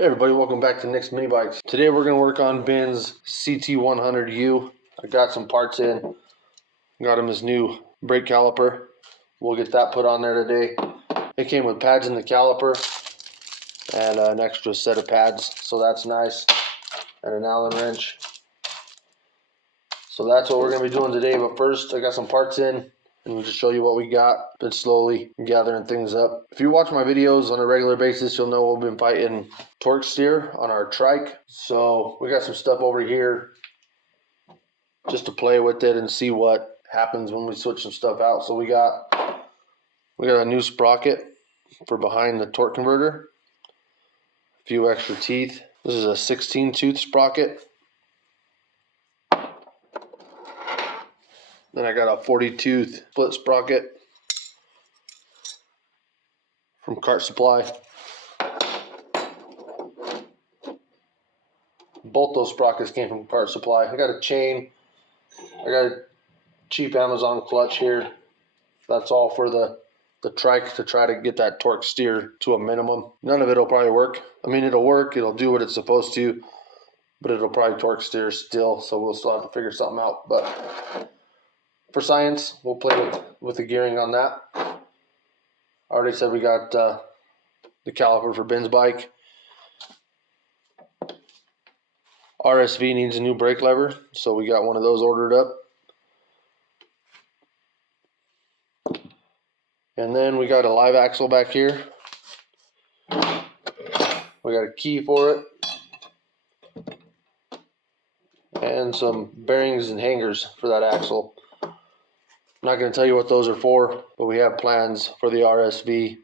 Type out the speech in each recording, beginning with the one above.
Hey everybody, welcome back to Nicsminibikes. Today we're going to work on Ben's CT100U. I got some parts in, got him his new brake caliper. We'll get that put on there today. It came with pads in the caliper and an extra set of pads, so that's nice, and an Allen wrench. So that's what we're going to be doing today, but first I got some parts in and we'll just show you what we got. Been slowly gathering things up. If you watch my videos on a regular basis, you'll know we've been fighting torque steer on our trike. So we got some stuff over here just to play with it and see what happens when we switch some stuff out. So we got a new sprocket for behind the torque converter, a few extra teeth. This is a 16 tooth sprocket. Then I got a 40 tooth split sprocket from Kart Supply. Both those sprockets came from Kart Supply. I got a chain. I got a cheap Amazon clutch here. That's all for the trike to try to get that torque steer to a minimum. None of it will probably work. I mean, it'll work. It'll do what it's supposed to, but it'll probably torque steer still, so we'll still have to figure something out. But for science, we'll play with the gearing on that. I already said we got the caliper for Ben's bike. RSV needs a new brake lever, so we got one of those ordered up. And then we got a live axle back here. We got a key for it. And some bearings and hangers for that axle. I'm not going to tell you what those are for, but we have plans for the RSV,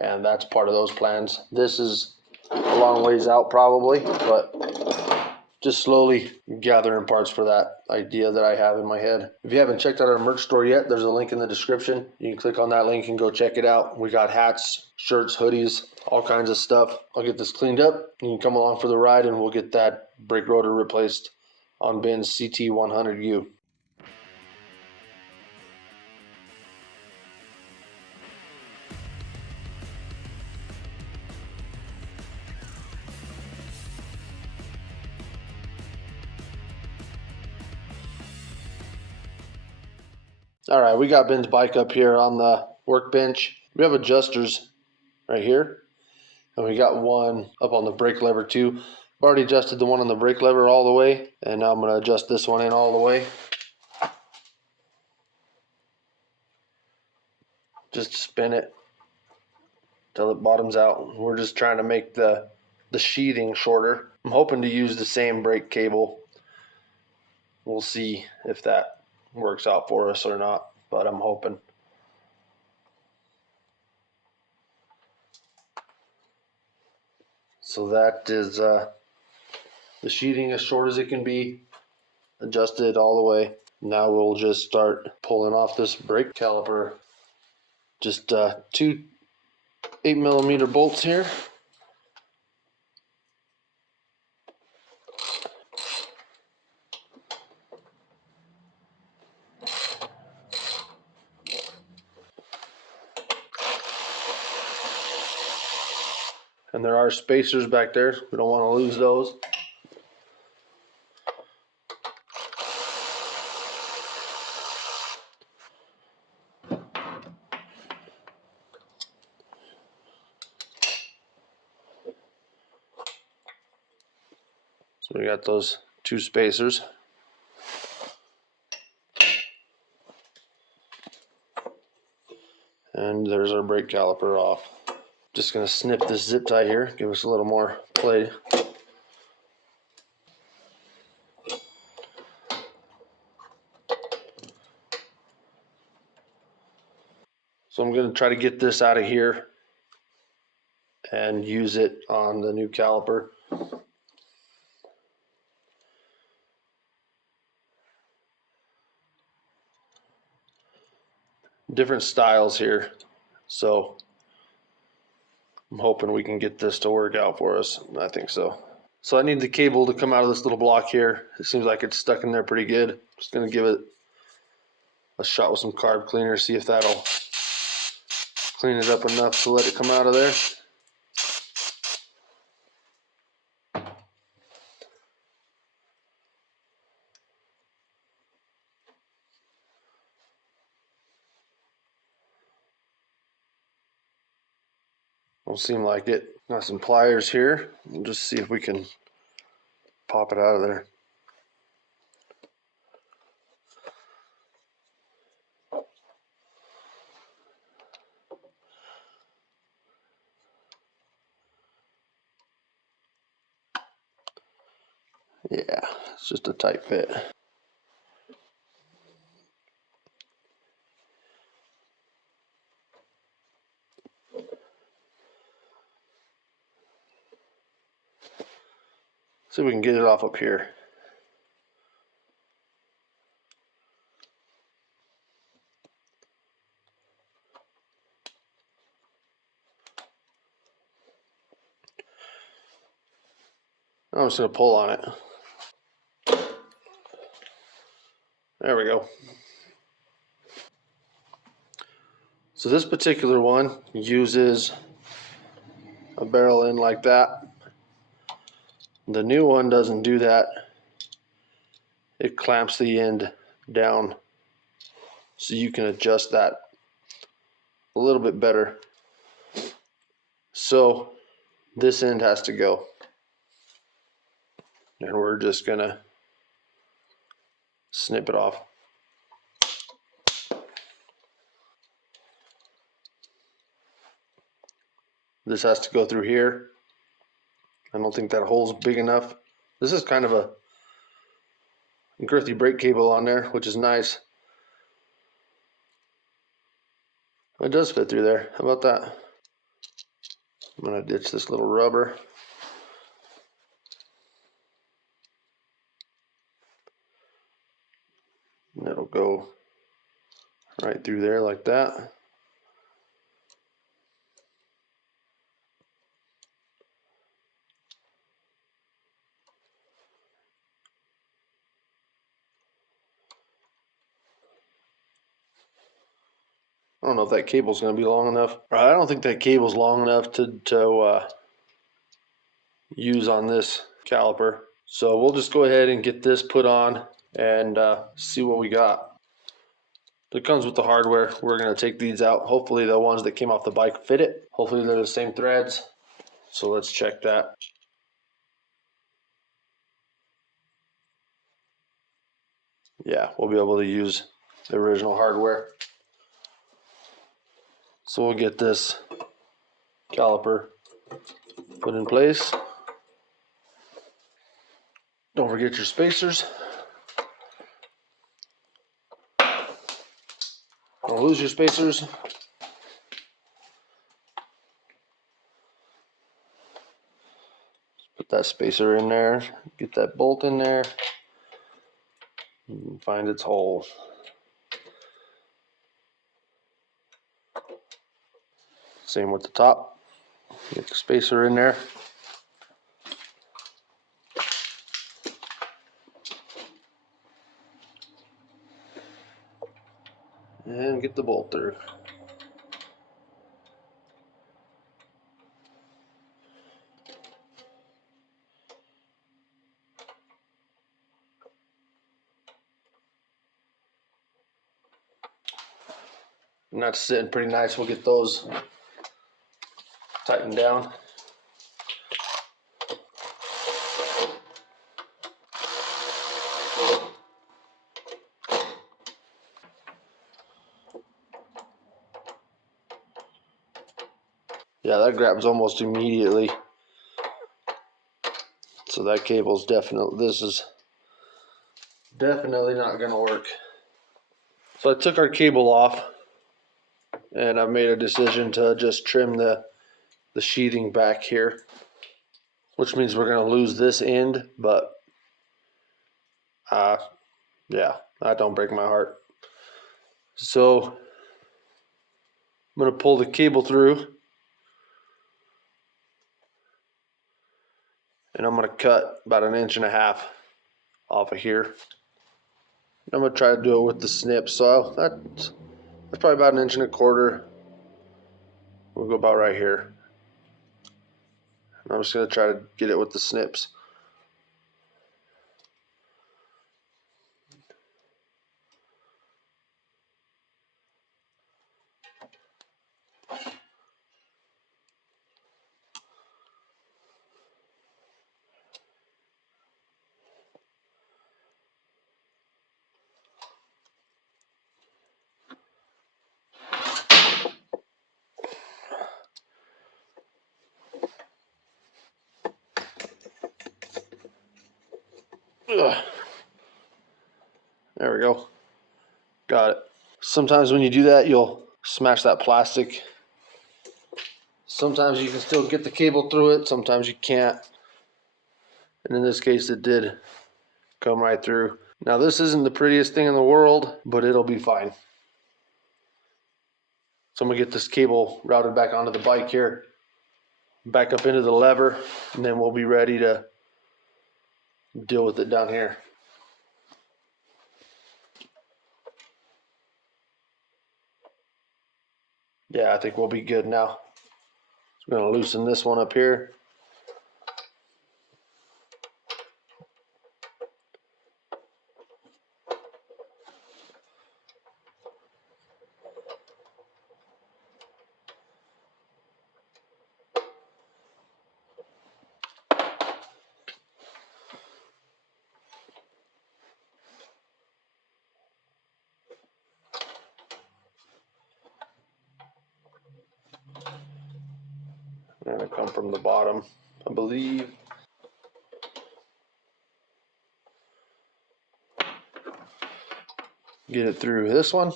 and that's part of those plans. This is a long ways out probably, but just slowly gathering parts for that idea that I have in my head. If you haven't checked out our merch store yet, there's a link in the description. You can click on that link and go check it out. We got hats, shirts, hoodies, all kinds of stuff. I'll get this cleaned up. You can come along for the ride and we'll get that brake rotor replaced on Ben's CT100U. All right, we got Ben's bike up here on the workbench. We have adjusters right here, and we got one up on the brake lever too. I've already adjusted the one on the brake lever all the way, and now I'm going to adjust this one in all the way. Just spin it till it bottoms out. We're just trying to make the sheathing shorter. I'm hoping to use the same brake cable. We'll see if that works out for us or not, but I'm hoping. So that is the sheathing as short as it can be, adjusted all the way. Now we'll just start pulling off this brake caliper. Just 2 8mm bolts here. And there are spacers back there. We don't want to lose those. So we got those 2 spacers. And there's our brake caliper off. Just going to snip this zip tie here, give us a little more play. So I'm going to try to get this out of here and use it on the new caliper. Different styles here, so I'm hoping we can get this to work out for us. I think so. So I need the cable to come out of this little block here. It seems like it's stuck in there pretty good. Just going to give it a shot with some carb cleaner, see if that'll clean it up enough to let it come out of there. Don't seem like it. Got some pliers here. We'll just see if we can pop it out of there. Yeah, it's just a tight fit. See if we can get it off up here. I'm just going to pull on it. There we go. So this particular one uses a barrel in like that. The new one doesn't do that. It clamps the end down so you can adjust that a little bit better. So this end has to go. And we're just going to snip it off. This has to go through here. I don't think that hole's big enough. This is kind of a girthy brake cable on there, which is nice. It does fit through there. How about that? I'm going to ditch this little rubber. And it'll go right through there like that. I don't know if that cable's going to be long enough. I don't think that cable's long enough to use on this caliper. So we'll just go ahead and get this put on and see what we got. It comes with the hardware. We're going to take these out. Hopefully the ones that came off the bike fit it. Hopefully they're the same threads. So let's check that. Yeah, we'll be able to use the original hardware. So we'll get this caliper put in place. Don't forget your spacers. Don't lose your spacers. Put that spacer in there. Get that bolt in there. And find its hole. Same with the top. Get the spacer in there. And get the bolt through. And that's sitting pretty nice. We'll get those tightened down. Yeah, that grabs almost immediately. So that cable's definitely, this is definitely not gonna work. So I took our cable off and I've made a decision to just trim the sheathing back here, which means we're gonna lose this end, but yeah, that don't break my heart. So I'm gonna pull the cable through and I'm gonna cut about 1.5 inches off of here. I'm gonna try to do it with the snip, so that's probably about 1.25 inches. We'll go about right here. I'm just gonna try to get it with the snips. Ugh. There we go. Got it. Sometimes when you do that, you'll smash that plastic. Sometimes you can still get the cable through it, sometimes you can't. And in this case, it did come right through. Now, this isn't the prettiest thing in the world, but it'll be fine. So I'm gonna get this cable routed back onto the bike here, back up into the lever, and then we'll be ready to deal with it down here. Yeah, I think we'll be good now. So I'm gonna loosen this one up here. And I come from the bottom, I believe. Get it through this one.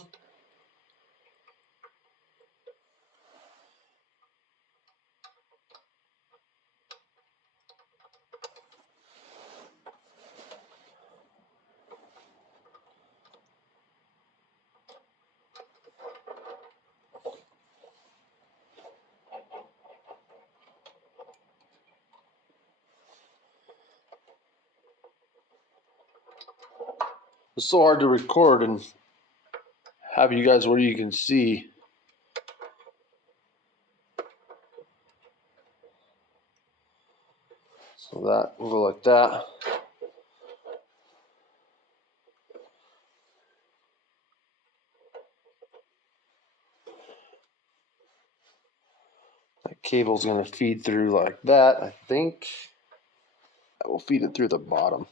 It's so hard to record and have you guys where you can see. So that will go like that. That cable's gonna feed through like that, I think. I will feed it through the bottom.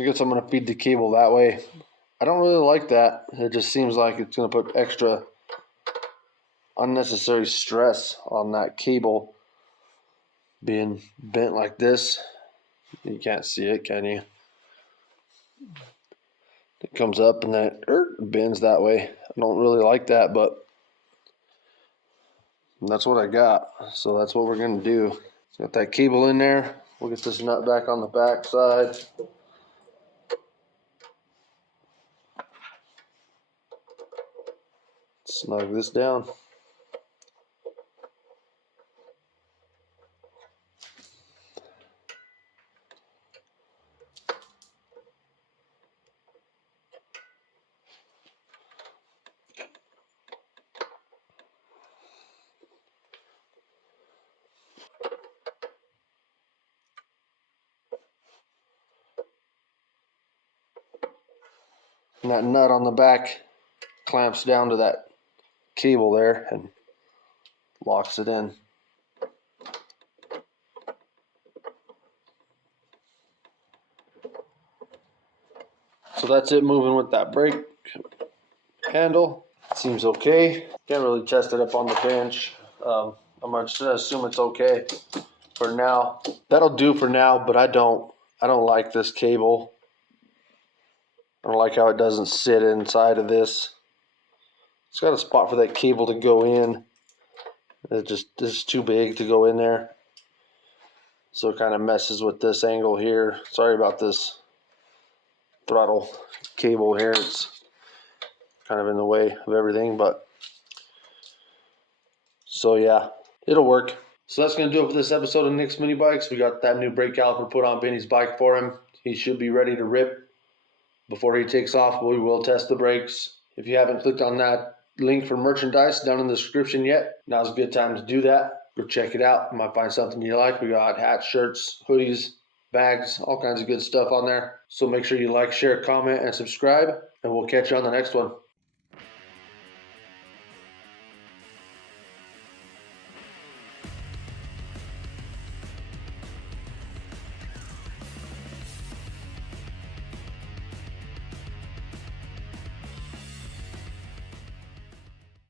I guess I'm gonna feed the cable that way. I don't really like that. It just seems like it's gonna put extra unnecessary stress on that cable being bent like this. You can't see it, can you? It comes up and then it bends that way. I don't really like that, but that's what I got. So that's what we're gonna do. Got that cable in there. We'll get this nut back on the back side. Snug this down. And that nut on the back clamps down to that cable there and locks it in. So that's it moving with that brake handle. Seems okay. Can't really test it up on the bench. I'm gonna assume it's okay for now. That'll do for now, but I don't like this cable. I don't like how it doesn't sit inside of this. It's got a spot for that cable to go in. It's just too big to go in there. So it kind of messes with this angle here. Sorry about this throttle cable here. It's kind of in the way of everything, but so yeah, it'll work. So that's going to do it for this episode of Nicsminibikes. We got that new brake caliper put on Benny's bike for him. He should be ready to rip before he takes off. We will test the brakes. If you haven't clicked on that link for merchandise down in the description yet, now's a good time to do that. Go check it out. You might find something you like. We got hats, shirts, hoodies, bags, all kinds of good stuff on there. So make sure you like, share, comment, and subscribe, and we'll catch you on the next one.